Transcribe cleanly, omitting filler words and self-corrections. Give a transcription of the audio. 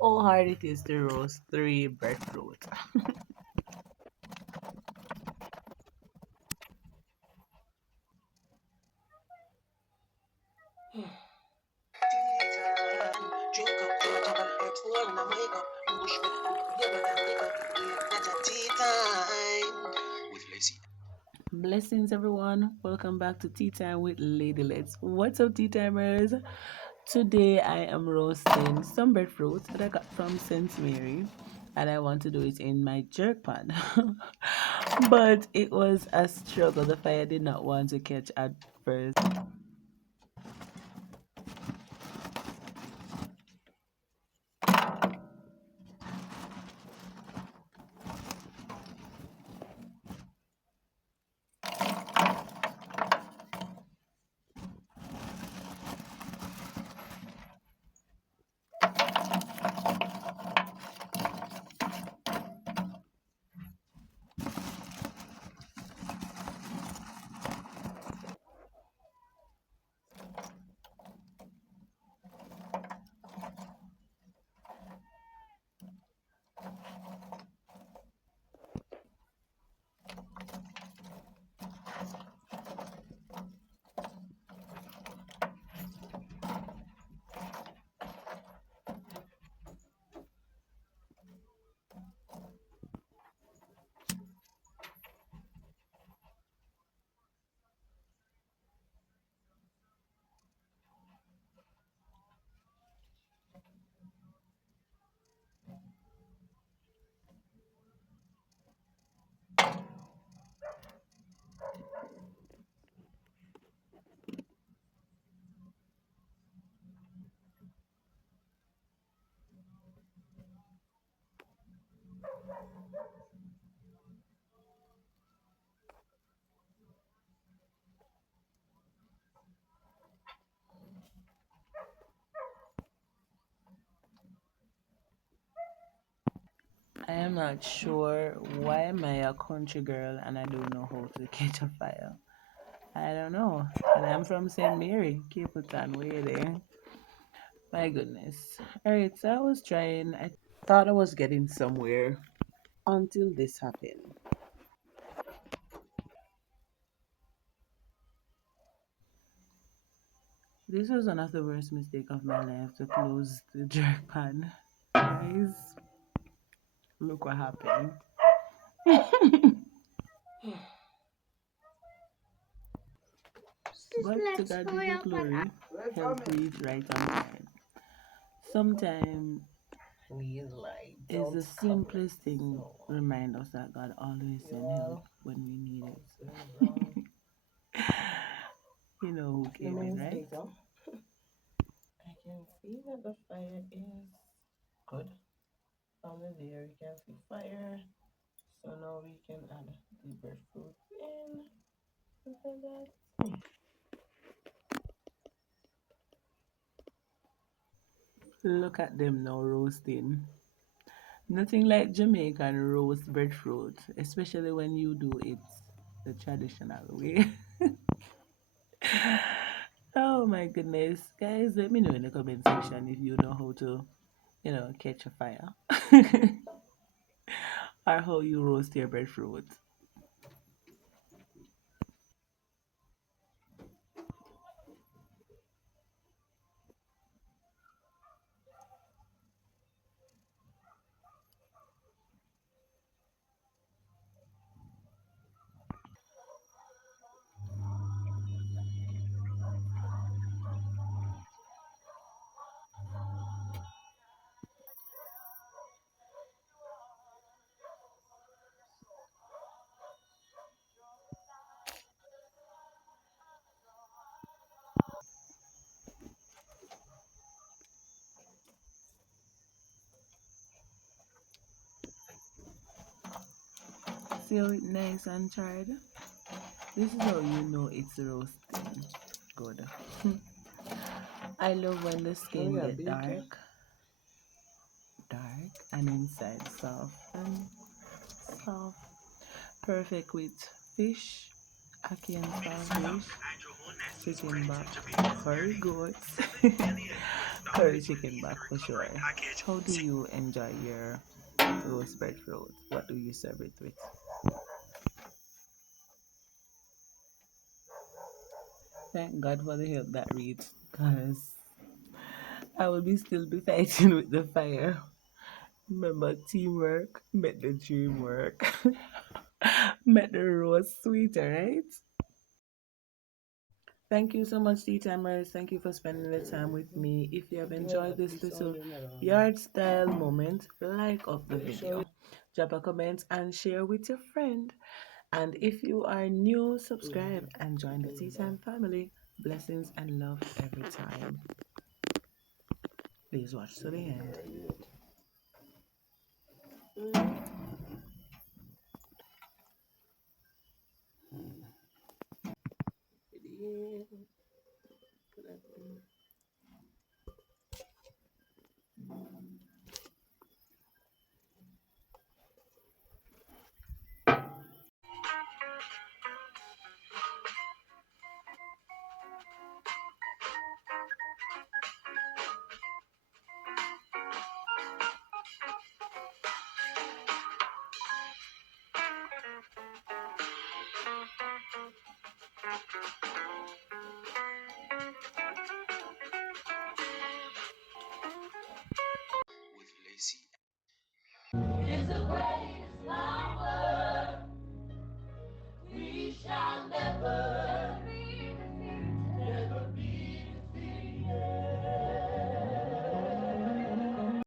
how hard it is to roast three breadfruit. Drink up to a couple herbs for when I wake up. Push me together and pick up. That's a tea time. With Lacey. Blessings, everyone. Welcome back to Tea Time with Lady Let's. What's up, tea timers? Today I am roasting some breadfruit that I got from St. Mary, and I want to do it in my jerk pan. But it was a struggle. The fire did not want to catch at first. I am not sure why am I a country girl and I don't know how to catch a fire. I don't know. And I'm from St. Mary, Cape Town, way there. My goodness. Alright, so I was trying. I thought I was getting somewhere until this happened. This was one of the worst mistakes of my life to close the jerk pan. Guys, look what happened. But to God be the glory, health is right on time. Sometimes Please, like, is the don't cover it. simplest thing So, remind us that God always send help well, when we need wrong. it. You know who The came in, minutes right? later, I can see that the fire is good. On the there, you can see fire. So now we can add the breadfruit in. Look at that. Look at them now roasting. Nothing like Jamaican roast breadfruit, especially when you do it the traditional way. Oh my goodness. Guys, let me know in the comment section if you know how to, catch a fire. Or how you roast your breadfruit. See how it nice and charred? This is how you know it's roasting. Good. I love when the Oh, skin yeah, get bacon. dark, and inside soft and soft. Perfect with fish, ackee and saltfish, chicken back, curry goats, Curry chicken back for sure. How do you enjoy your roast breadfruit? What do you serve it with? Thank God for the help that reads, because I will be fighting with the fire. Remember, teamwork make the dream work. Make the roast sweeter, right? Thank you so much, tea timers. Thank you for spending the time with me. If you have Yeah, enjoyed this this sound little in around. yard style moment, like of the Make sure video, drop a comment and share with your friend. And if you are new, you subscribe and join the Tea Time family. Blessings and love every time. Please watch to the end.